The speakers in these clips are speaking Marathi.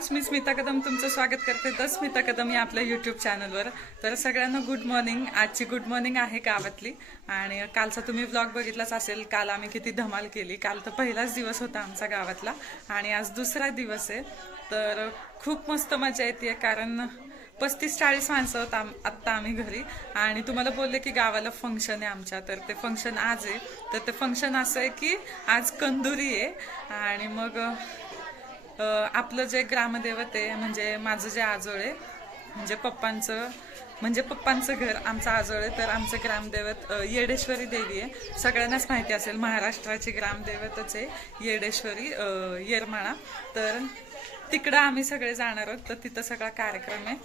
फ्रेंड्स मी स्मिता कदम तुमचं स्वागत करते. द स्मिता कदम या आपल्या यूट्यूब चॅनलवर तर सगळ्यांना गुड मॉर्निंग आजची गुड मॉर्निंग आहे गावातली. आणि कालचा तुम्ही ब्लॉग बघितलाच असेल. काल आम्ही किती धमाल केली. काल तर पहिलाच दिवस होता आमचा गावातला. आणि आज दुसरा दिवस आहे. तर खूप मस्त मजा येते कारण पस्तीस चाळीस माणसं होत आम- आत्ता आम्ही घरी. आणि तुम्हाला बोलले की गावाला फंक्शन आहे आमच्या. तर ते फंक्शन आज आहे. तर ते फंक्शन असं आहे की आज कंदुरी आहे. आणि मग आपलं जे ग्रामदैवत आहे म्हणजे माझं जे आजोळ आहे म्हणजे पप्पांचं म्हणजे पप्पांचं घर आमचं आजोळ आहे तर आमचं ग्रामदैवत येडेश्वरी देवी आहे. सगळ्यांनाच माहिती असेल महाराष्ट्राची ग्रामदैवतच आहे येडेश्वरी येरमाळा. तर तिकडं आम्ही सगळे जाणार आहोत तर तिथं सगळा कार्यक्रम आहे.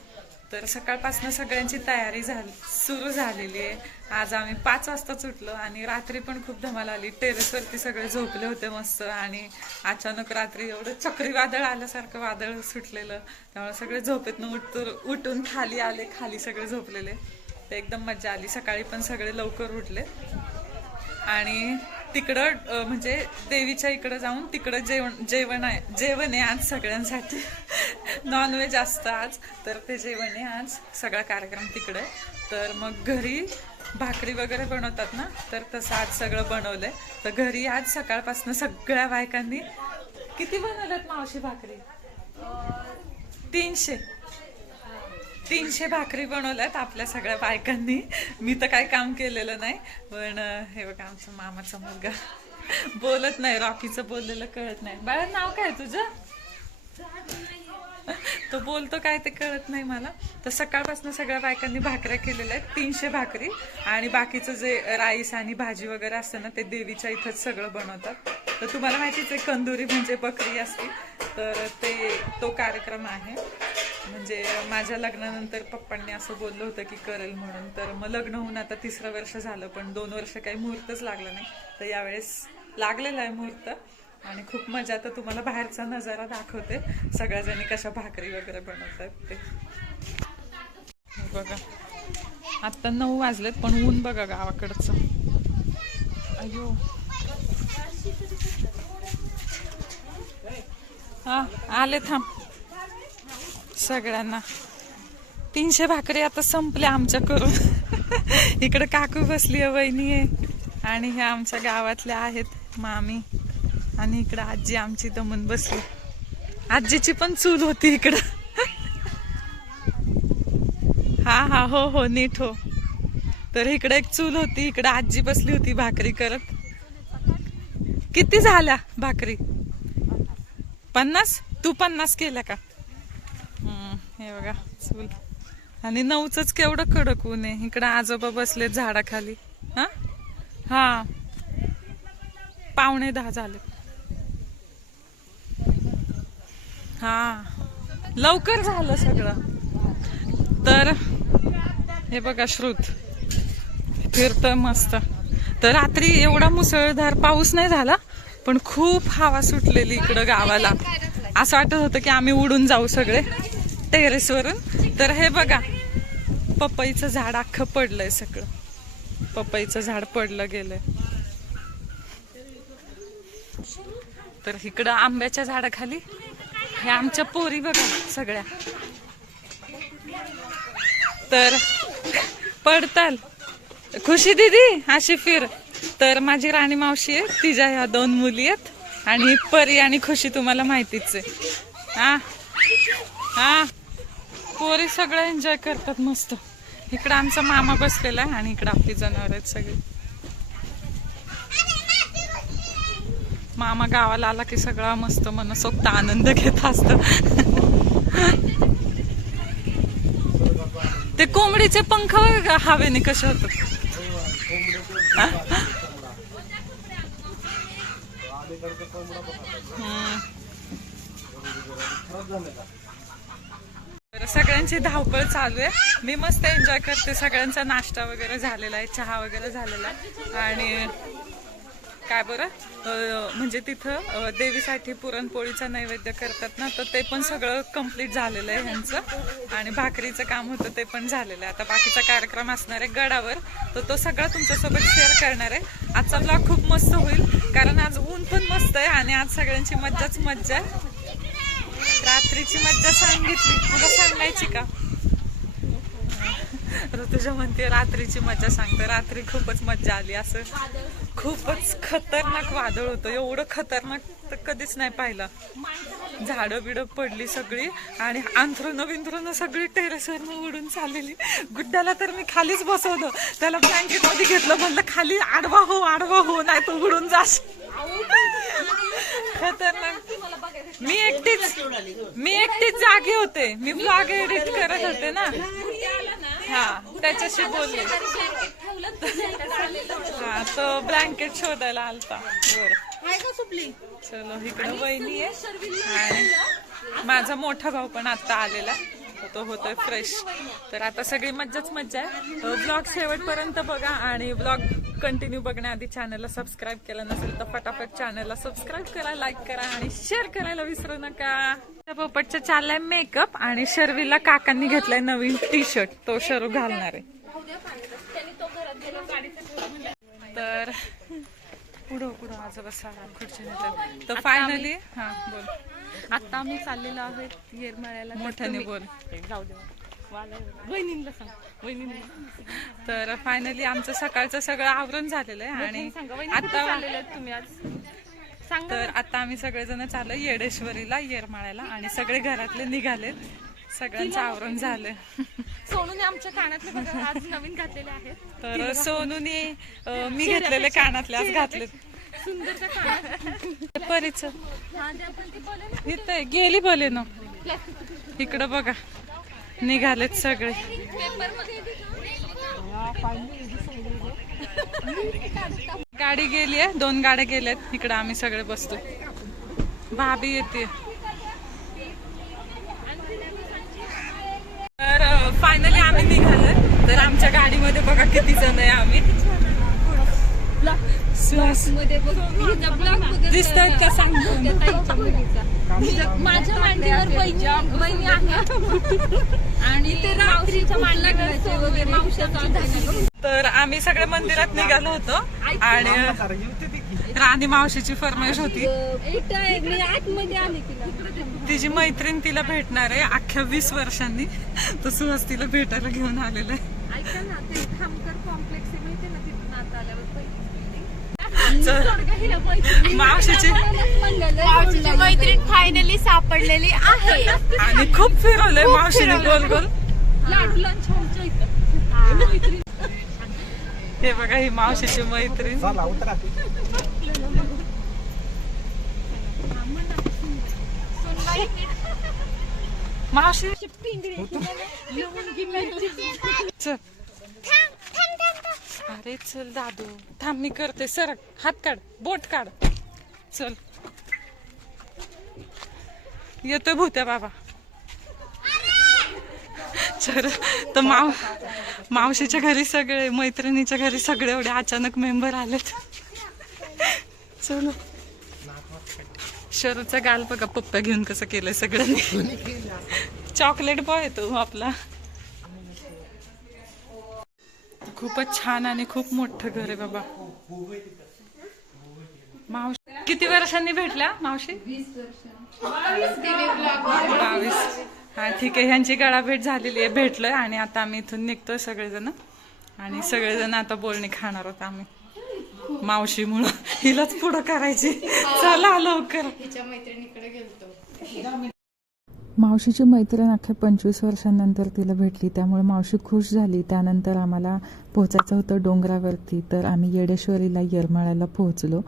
तर सकाळपासून सगळ्यांची तयारी झाली सुरू झालेली आहे. आज आम्ही पाच वाजता उठलो आणि रात्री पण खूप धमाल आली. टेरेसवरती सगळे झोपले होते मस्त आणि अचानक रात्री एवढं चक्रीवादळ आल्यासारखं वादळ सुटलेलं. त्यामुळे सगळे झोपेतनं उठत उठून खाली आले खाली सगळे झोपलेले. तर एकदम मजा आली. सकाळी पण सगळे लवकर उठले. आणि तिकडं म्हणजे देवीच्या इकडं जाऊन तिकडं जेवण जेवण आहे जेवण आहे आज सगळ्यांसाठी. नॉनव्हेज असतं आज तर ते जेवण आहे आज. सगळा कार्यक्रम तिकडे. तर मग घरी भाकरी वगैरे बनवतात ना तर तसं आज सगळं बनवलंय. तर घरी आज सकाळपासून सगळ्या बायकांनी किती बनवल्यात मावशी भाकरी? तीनशे. तीनशे भाकरी बनवल्यात आपल्या सगळ्या बायकांनी. मी तर काही काम केलेलं नाही पण हे बघा आमचा मामाचा मुलगा. बोलत नाही रॉकीचं बोललेलं कळत नाही. बाळा नाव काय तुझं? तो बोलतो काय ते कळत नाही मला. तर सकाळपासून सगळ्या बायकांनी भाकऱ्या केलेल्या आहेत तीनशे भाकरी. आणि बाकीचं जे राईस आणि भाजी वगैरे असतं ना ते देवीच्या इथंच सगळं बनवतात. तर तुम्हाला माहितीच आहे कंदुरी म्हणजे बकरी असते. तर ते तो कार्यक्रम आहे. म्हणजे माझ्या लग्नानंतर पप्पांनी असं बोललं होतं की करेल म्हणून. तर मग लग्न होऊन आता तिसरं वर्ष झालं पण दोन वर्ष काही मुहूर्तच लागला नाही. तर यावेळेस लागलेला आहे मुहूर्त. आणि खूप मजा तर तुम्हाला बाहेरचा नजारा दाखवते. सगळ्याजणी कशा भाकरी वगैरे बनवतात ते. बघा. आत्ता नऊ वाजलेत पण ऊन बघा गावाकडचं. अयो. हा आले थांब. सगळ्यांना. तीनशे भाकरी आता संपल्या आमच्या करून इकडे काकू बसली आहे वहिनी आहे. आणि ह्या आमच्या गावातल्या आहेत मामी आणि इकडं आजी आमची दमून बसली. आजीची पण चूल होती इकडं. हा हा हो हो नीट हो. तर इकडे एक चूल होती इकडे आजी बसली होती भाकरी करत. किती झाल्या भाकरी? पन्नास? तू पन्नास केल्या का? हे बघा चूल. आणि नऊच केवढं कडक ऊन आहे. इकडं आजोबा बसले झाडाखाली. हा? हा. पावणे दहा झाले. हा. लवकर झालं सगळं. तर हे बघा श्रुत. फिरत मस्त. तर रात्री एवढा मुसळधार पाऊस नाही झाला पण खूप हवा सुटलेली इकडं गावाला. असं वाटत होतं की आम्ही उडून जाऊ सगळे. टेरेसवरून. तर हे बघा पपईचं झाड अख्खं पडलंय सगळं. पपईचं झाड पडलं गेलंय. तर इकडं आंब्याच्या झाडाखाली हे आमच्या पोरी बघा सगळ्या. तर पडताल. खुशी दिदी अशी फिर तर माझी राणी मावशी आहे तिच्या ह्या दोन मुली आहेत. आणि परी आणि खुशी तुम्हाला माहितीच आहे. हा. हा. पोरी सगळं एन्जॉय करतात मस्त. इकडं आमचा मामा बसलेला आहे आणि इकडं आपली जनावर आहेत सगळी. मामा गावाला आला की सगळा मस्त मनसोक्त आनंद घेत असत. ते कोंबडीचे पंख बघा का हवेने कसे होतात? हम्म. सगळ्यांची धावपळ चालू आहे. मी मस्त एन्जॉय करते सगळ्यांचा नाश्ता वगैरे झालेला आहे चहा वगैरे झालेला आहे. आणि काय बरं? म्हणजे तिथं देवीसाठी पुरणपोळीचा नैवेद्य करतात ना तर ते पण सगळं कंप्लीट झालेलं आहे ह्यांचं. आणि भाकरीचं काम होतं ते पण झालेलं आहे. आता बाकीचा कार्यक्रम असणार आहे गडावर तर तो सगळा तुमच्यासोबत शेअर करणार आहे. आजचा ब्लॉग खूप मस्त होईल कारण आज ऊन पण मस्त आहे आणि आज सगळ्यांची मज्जाच मज्जा आहे. रात्रीची मज्जा सांगितली. तुला सांगायची का? ऋतुजा म्हणते रात्रीची मजा सांगते. रात्री खूपच मज्जा आली. असं खूपच खतरनाक वादळ होतं. एवढं खतरनाक तर कधीच नाही पाहिलं. झाडं बिडं पडली सगळी आणि अंथरुण बिंथरुणं सगळी टेरेसवर उडून चाललेली. गुड्ड्याला तर मी खालीच बसवलं. त्याला ब्लँकेटमध्ये घेतलं. म्हणलं खाली आडवा हो आडवा हो नाही तो उडून जाश खतरनाक. मी एकटीच मी एकटीच जागी होते. मी ब्लॉग एडिट करत होते ना. हा. त्याच्याशी बोलले. हा तो ब्लँकेट शोधायला आलता. बर. चलो इकडे वहिनी आहे. आणि माझा मोठा भाऊ पण आता आलेला तो होतोय फ्रेश तर आता सगळी मज्जाच मज्जा आहे. ब्लॉग शेवटपर्यंत बघा आणि ब्लॉग कंटिन्यू बघण्याआधी चॅनलला सबस्क्राईब केलं नसेल तर फटाफट चॅनलला सबस्क्राईब करा लाईक करा आणि शेअर करायला विसरू नका. त्या पोपटचा चाललाय मेकअप आणि शर्वीला काकांनी घेतलाय नवीन टी शर्ट तो शरू घालणार आहे. तर पुढं पुढं माझं बसा खुर्ची तर फायनली हा बोल. आता आम्ही चाललेलो आहोत येरमाळ्याला. मोठ्याने बोल. जाऊ दे. वहिनीला सांग. वहिनीला तर फायनली आमचं सकाळचं सगळं आवरण झालेलं आहे आणि आता तुम्ही आज. सांगा तर आता आम्ही सगळेजण चाललो येडेश्वरीला येरमाळ्याला आणि सगळे घरातले निघालेत. सगळ्यांचं आवरण झालं सोनूने आमच्या कानातले बघा आज नवीन घातलेले आहेत. तर सोनूने मी घेतलेले कानातले आज घातलेत. सुंदर परीच. गेली बोले ना इकडं बघा. निघालेत सगळे. गाडी गेली आहे दोन गाड्या गेल्यात इकडं आम्ही सगळे बसतो. भाभी येते. तर फायनली आम्ही निघालो तर आमच्या गाडीमध्ये बघा किती जण आहे आम्ही. सुहासमध्ये दिसतात का सांग माझ्या मांडीवर बहिणी आहे. आणि ते रात्रीच्या वगैरे. मावशाचा तर आम्ही सगळे मंदिरात निघालो होतो आणि राणी मावशीची फरमाईश होती. तिची मैत्रीण तिला भेटणार आहे अख्ख्या वीस वर्षांनी. तर सुहास तिला भेटायला घेऊन आलेला आहे ऐका ना ते खामकर कॉम्प्लेक्स आहे माहिती ना तिथून आत आल्यावर चल. मावशीची मावशीची मैत्रीण फायनली सापडलेली आहे. आणि खूप फिरवलंय मावशीने गोल गोल. हे बघा ही मावशीची मैत्रीण. मावशी चल. अरे चल दादू थांब मी करते. सरक हात काढ बोट काढ. चल. येतोय भूत्या बाबा. चल तर माव मावशीच्या घरी सगळे मैत्रिणीच्या घरी सगळे एवढे अचानक मेंबर आलेत. चलो. शरूचा गाल बघा पप्पा घेऊन कसं केलंय सगळ्यांनी. चॉकलेट बॉय तो आपला. खूपच छान आणि खूप मोठं घर आहे बाबा. मावशी किती वर्षांनी भेटल्या मावशी? बावीस. हा ठीक आहे ह्यांची गळाभेट झालेली आहे भेटलोय आणि आता आम्ही इथून निघतोय सगळेजण. आणि सगळेजण आता बोलणी खाणार आहोत आम्ही. मावशीमुळं हिलाच पुढं करायची. चला लवकर. मावशीची मैत्रीण अख्ख्या पंचवीस वर्षांनंतर तिला भेटली. त्यामुळे मावशी खुश झाली. त्यानंतर आम्हाला पोचायचं होतं डोंगरावरती. तर आम्ही येडेश्वरीला येरमाळ्याला पोहोचलो.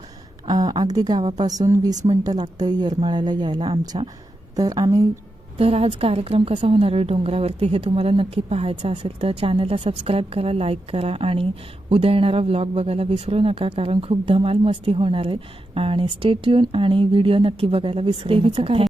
अगदी गावापासून वीस मिनटं लागतं येरमाळ्याला यायला आमच्या. तर आम्ही तर आज कार्यक्रम कसा होणार आहे डोंगरावरती हे तुम्हाला नक्की पाहायचं असेल तर चॅनलला सबस्क्राईब करा लाईक करा आणि उद्या येणारा व्लॉग बघायला विसरू नका कारण खूप धमाल मस्ती होणार आहे. आणि स्टेट ट्यून आणि व्हिडिओ नक्की बघायला विसरू देवीचं कार्य